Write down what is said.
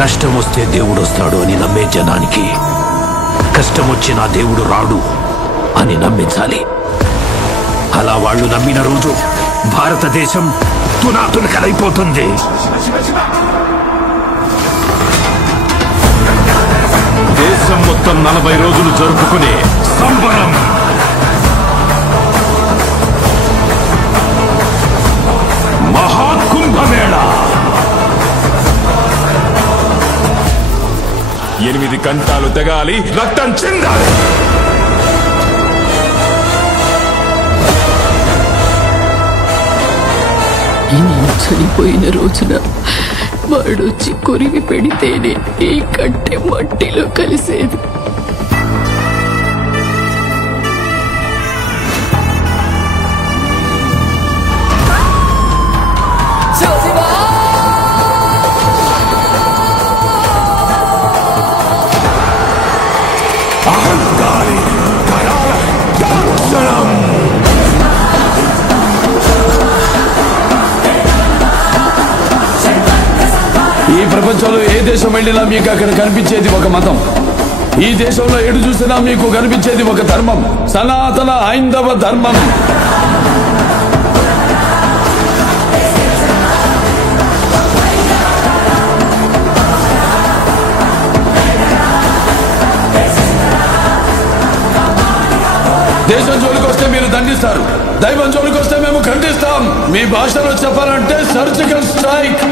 కష్టం వస్తే దేవుడు వస్తాడు అని నమ్మే జనానికి కష్టం వచ్చినా దేవుడు రాడు అని నమ్మించాలి. అలా వాళ్ళు నమ్మిన రోజు భారతదేశం తునాతునకలైపోతుంది. దేశం మొత్తం 40 రోజులు జరుపుకునే సంబరం. మహాకుంభమేళ 8 గంటలు తెగాలి, రక్తం చిందాలి. నేను చనిపోయిన రోజున వాడొచ్చి కొరివి పెడితేనే ఈ కట్టె మట్టిలో కలిసేది. ఈ ప్రపంచంలో ఏ దేశం వెళ్ళినా మీకు అక్కడ కనిపించేది ఒక మతం. ఈ దేశంలో ఎటు చూసినా మీకు కనిపించేది ఒక ధర్మం, సనాతన హైందవ ధర్మం. దేశం జోలికి వస్తే మీరు దండిస్తారు, దైవం జోలికి వస్తే మేము ఖండిస్తాం. మీ భాషలో చెప్పాలంటే సర్జికల్ స్ట్రైక్.